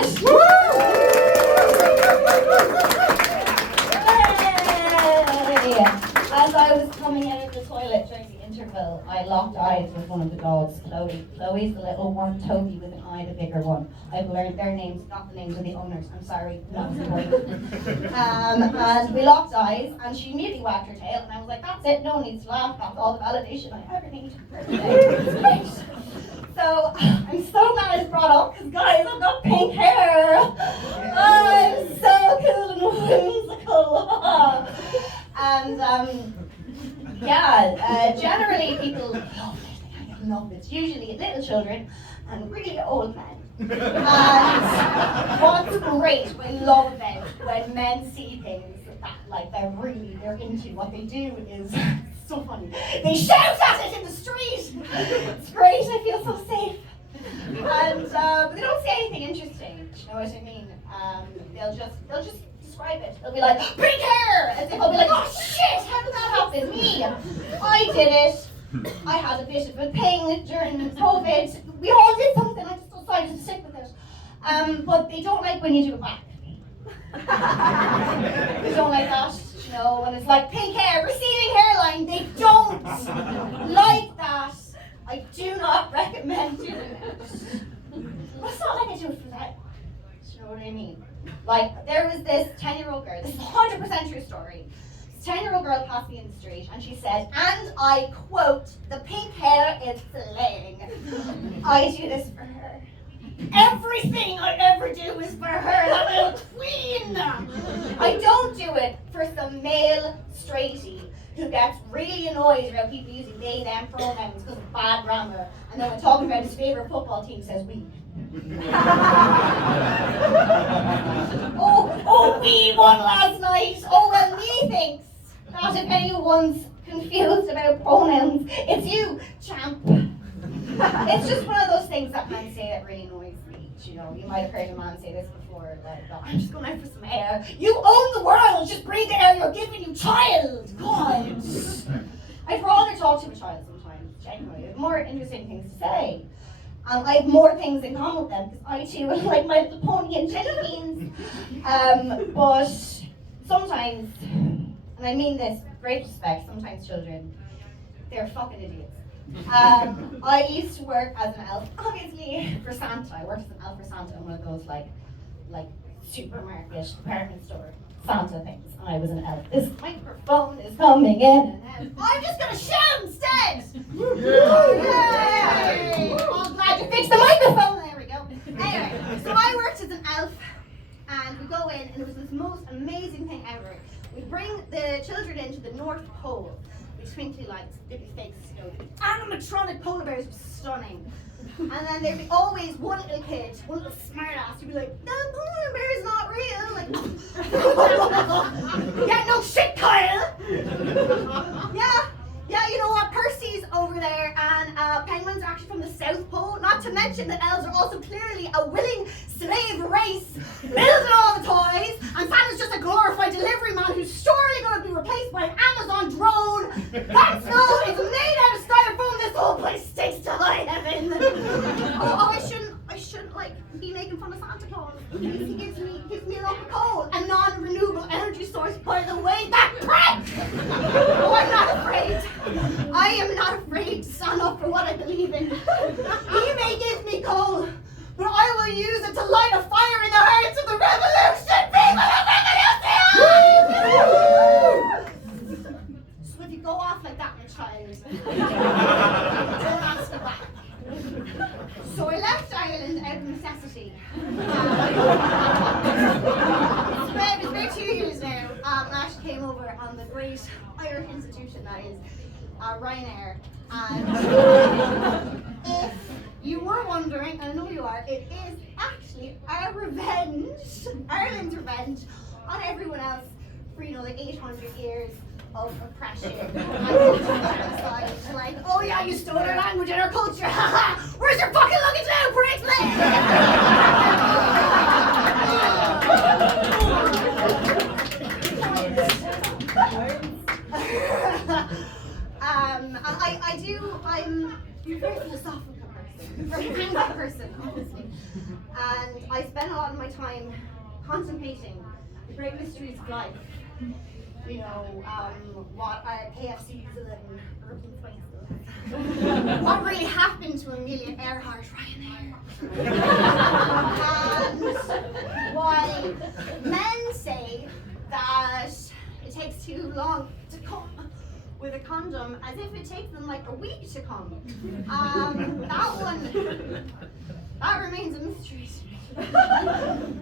it! Woo! As I was coming out of the toilet during the interval, I locked eyes with one of the dogs, Chloe. Chloe's the little one, Toby with an eye, the bigger one. I've learned their names, not the names of the owners. I'm sorry, not important. And we locked eyes, and she immediately wagged her tail, and I was like, that's it, no one needs to laugh, that's all the validation I ever need for today. So, I'm so glad it's brought up, because guys, I've got pink hair. I'm so cool and whimsical. And generally people love it. It's usually little children and really old men. And what's great, what I love about when men see things that like they're into, what they do is so funny. They shout at it in the street. It's great. I feel so safe. And but they don't say anything interesting. Do you know what I mean? They'll just describe it. They'll be like, pink hair! And they'll be like, oh shit, how did that happen? Me! I did it. I had a bit of a thing during COVID. We all did something, I just decided to stick with it. But they don't like when you do it back. They don't like that, you know, when it's like pink hair, receding hairline, they don't like that. I do not recommend doing it. But it's not like I do it for that. Do you know what I mean? Like, there was this 10-year-old girl, this is 100% true story. This 10-year-old girl passed me in the street and she said, and I quote, the pink hair is flaying. I do this for her. Everything I ever do is for her, that little queen. I don't do it for some male straighty who gets really annoyed about people using they, them pronouns because of bad grammar, and then when talking about his favourite football team says we. oh, we won last night. Oh, well, me thinks that if anyone's confused about pronouns, it's you, champ. It's just one of those things that men say that really annoys me. You know, you might have heard a man say this before, like, oh, I'm just going out for some air. You own the world, just breathe the air you're giving, you child. God. I'd rather talk to a child sometimes, genuinely. I have more interesting things to say. I have more things in common with them, because I too like My Little Pony and jelly beans. But sometimes, and I mean this with great respect, sometimes children, they're fucking idiots. I used to work as an elf, obviously, for Santa. I worked as an elf for Santa in one of those like supermarket, department store Santa things, and I was an elf. This microphone is coming in and out. I'm just gonna shout instead! Yay! Oh, glad you fixed the microphone, there we go. Anyway, so I worked as an elf, and we go in, and it was this most amazing thing ever. We bring the children into the North Pole with twinkly lights, big faces, you know, animatronic polar bears were stunning. And then there'd be always one little kid, one little smart ass, who'd be like, that polar bear is not real. Like, yeah, no shit, Kyle. Yeah, you know what? Percy's over there, and penguins are actually from the South Pole. Not to mention that elves are also clearly a willing slave race, building all the toys. And Santa's just a glorified delivery man who's surely going to be replaced by an Amazon drone. That snow is made out of styrofoam. This whole place stinks to high heaven. I shouldn't like be making fun of Santa Claus. He gives me a lot of coal, a non-renewable energy source. By the way, that prick! Oh, I'm not afraid. I am not afraid to stand up for what I believe in. He may give me coal, but I will use it to light a fire in the hearts of the revolution. People of revolution! So if you go off like that, my child, don't ask me back. So I left Ireland out of necessity. It's about 2 years now. And I actually came over on the great Irish institution that is Ryanair. And if you were wondering, and I know you are, it is actually our revenge, Ireland's revenge on everyone else for, you know, the 800 years of oppression and genocide. Like, oh yeah, you stole our language and our culture. Where's your fucking luggage now, I'm a very philosophical person, very angry person, obviously. And I spend a lot of time contemplating the great mysteries of life. You know, what KFC's and urban spices. What really happened to Amelia Earhart Ryanair? And why men say that it takes too long to come with a condom, as if it takes them like a week to come. That remains a mystery to me.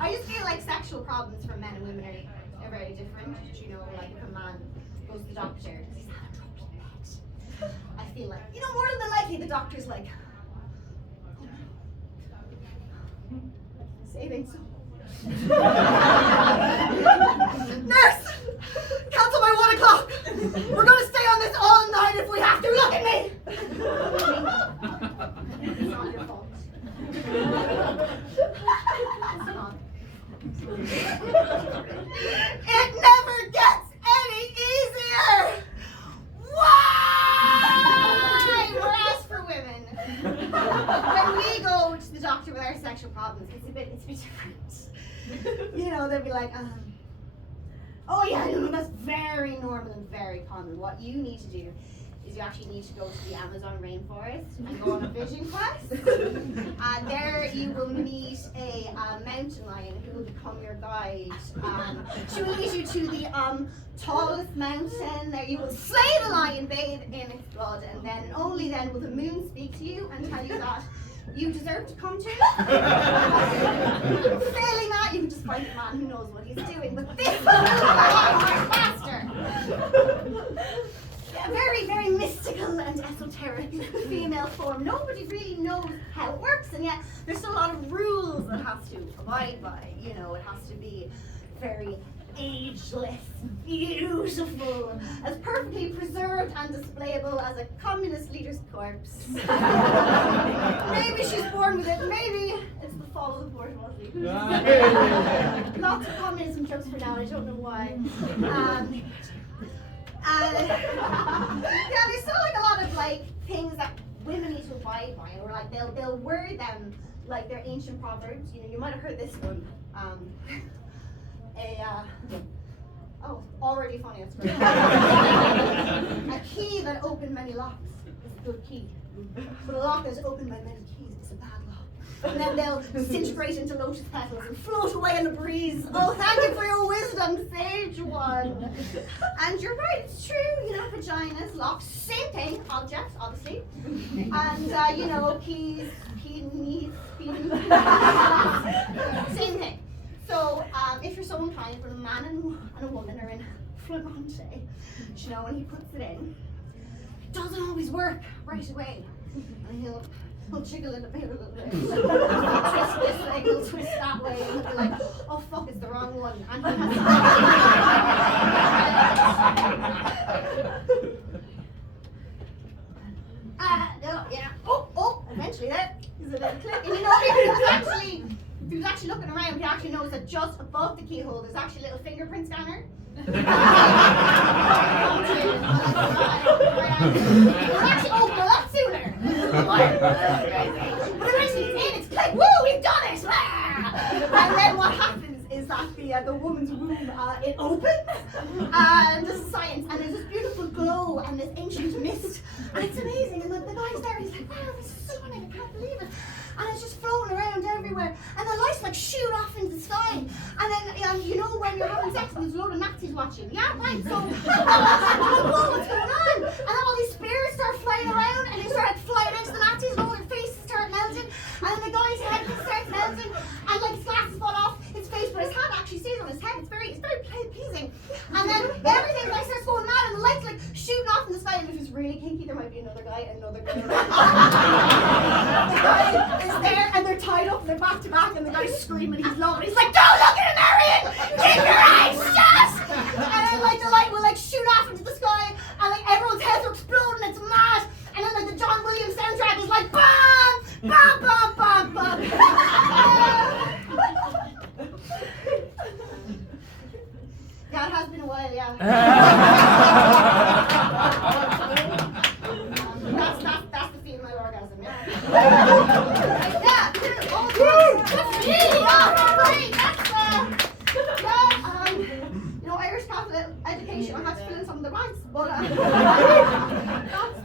I just feel like sexual problems for men and women are very different. You know, like if a man goes to the doctor because he's having trouble in bed, I feel like, you know, more than likely the doctor's like, oh no, saving some. Nurse, cancel my 1 o'clock. We're gonna stay on this all night if we have to. Look at me. It's not your fault. It's not. It never gets any easier. Why? Whereas for women, when we go to the doctor with our sexual problems, it's a bit different. You know, they'll be like, oh yeah, no, that's very normal and very common. What you need to do is you actually need to go to the Amazon rainforest and go on a vision quest. And there you will meet a mountain lion who will become your guide. She will lead you to the tallest mountain. There you will slay the lion, bathe in its blood, and then and only then will the moon speak to you and tell you that you deserve to come to. Failing that, you can just find a man who knows what he's doing. But this will move along faster. Yeah, very, very mystical and esoteric female form. Nobody really knows how it works, and yet there's still a lot of rules that has to abide by. You know, it has to be very ageless, beautiful, as perfectly preserved and displayable as a communist leader's corpse. Maybe she's born with it, maybe it's the fall of the bourgeoisie. Lots of communism jokes for now, I don't know why. Yeah, there's still like a lot of like things that women need to abide by, or like they'll word them like they're ancient proverbs. You know, you might have heard this one. Already funny, that's great. A key that opened many locks is a good key. But a lock that's opened by many keys is a bad lock. And then they'll disintegrate into lotus petals and float away in the breeze. Oh, thank you for your wisdom, sage one. And you're right, it's true, you know, vaginas, locks, same thing, objects, obviously. And, you know, keys, penis, same thing. So, if you're so inclined, when a man and a woman are in flagrante, you know, when he puts it in, it doesn't always work right away. And he'll jiggle in the middle a little bit. Twist this way, he'll twist that way, and he'll be like, oh fuck, it's the wrong one. And he has eventually there is a little clip. And you know, if he was actually looking around, he actually knows that just above the keyhole there's actually a little fingerprint scanner. It's actually open a lot sooner. But eventually it's in, it's click, woo, we've done it! And then what happens is that the woman's womb, it opens, and this is science, and there's this beautiful glow and this ancient mist, and it's amazing, and the guy's there, he's like, wow, this is stunning, I can't believe it. And it's just floating around everywhere, and the lights like shoot off into the sky. And then, you know, when you're having sex and there's a load of Nazis watching, yeah, right? So, whoa, what's going on? And then all these spirits start flying around, and they start flying into the Nazis, and all their faces start melting. And then the guy's head starts melting, and like his glasses fall off his face, but his hand actually stays on his head. It's very pleasing. And then everything like starts going mad, and the lights like shooting off in the sky. And if it's really kinky, there might be another guy, another girl. The guy is there, and they're tied up, and they're back to back, and the guy's screaming, he's loving. He's like, don't look at him, Marion! Keep your eyes shut! And then like the light will like shoot off into the sky, and like everyone's heads are exploding. It's mad. And then like the John Williams soundtrack is like, bam, bam, bam, bam, bam. Yeah, it has been a while, yeah. That's the female orgasm, yeah. Yeah, oh, that's really great. education, I had to fill in some of the blanks, but that's